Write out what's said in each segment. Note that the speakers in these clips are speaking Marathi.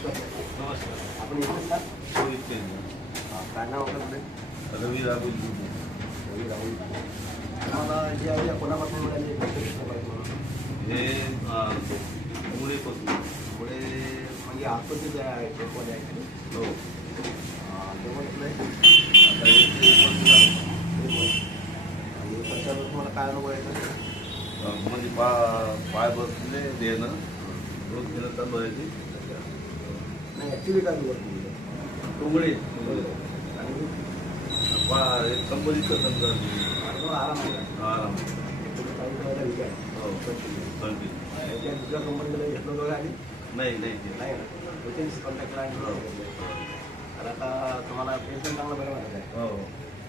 नमस्कार. नमस्कार. आपण इथेच ना? रोहित केंद्र. काय नाव आपलं पुढे? रवी राहुल रवी राहुल. तुम्हाला जी आहे कोणापासून मिळाली हे मुळेपासून पुढे म्हणजे आतमध्ये जे आहे टेम्पोमध्ये आहे की हो तेव्हा घेतलं आहे आता हे आणि त्याच्यावर तुम्हाला काय अनुभव आहे म्हणजे पाय बसले देणं रोज घेणं चालू आहे ती नाही ॲक्च्युली काय निवड तुम्ही टोंगळे आणि कंपनीचं समजा अनुभव आराम आहे आराम तुम्ही काही करायला विचार हो कंटिन्यू त्या दुसऱ्या कंपनीला घेतलं वगैरे आली नाही ते नाही ना होतेच कॉन्टॅक्टला तर आता तुम्हाला पेन्शन चांगलं बरं वाटत आहे हो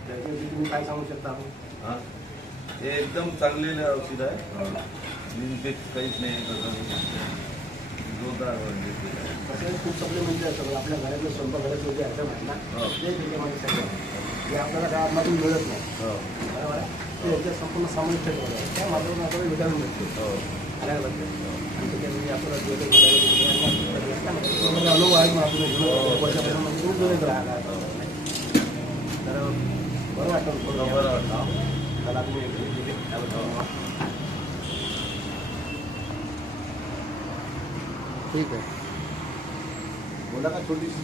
त्याच्याविषयी तुम्ही काय सांगू शकता हां हे एकदम चांगलेलं औषध आहे इन्फेक्ट काहीच नाही तसं जोरदार कसं खूप सप्लिमेंटरी आहे सगळं आपल्या घरातलं स्वयंपाकघरातलं जे आयटम आहे ना ते त्याच्यामध्ये सगळं जे आपल्याला गावामधून मिळत नाही हो बरोबर आहे ते याच्यात संपूर्ण सामायिक ठेवलं आहे त्या माध्यमातून आपल्याला विटामिन मिळते हो अलग अलग आणि त्याच्यामध्ये आपल्याला जे काही अनुभव आहे मग आपण वर्षापासून म्हणजे खूप जुने ग्राहक आहे तर बरं वाटतं बरं वाटतं त्याला तुम्ही ठीक आहे बोला का छोटीशी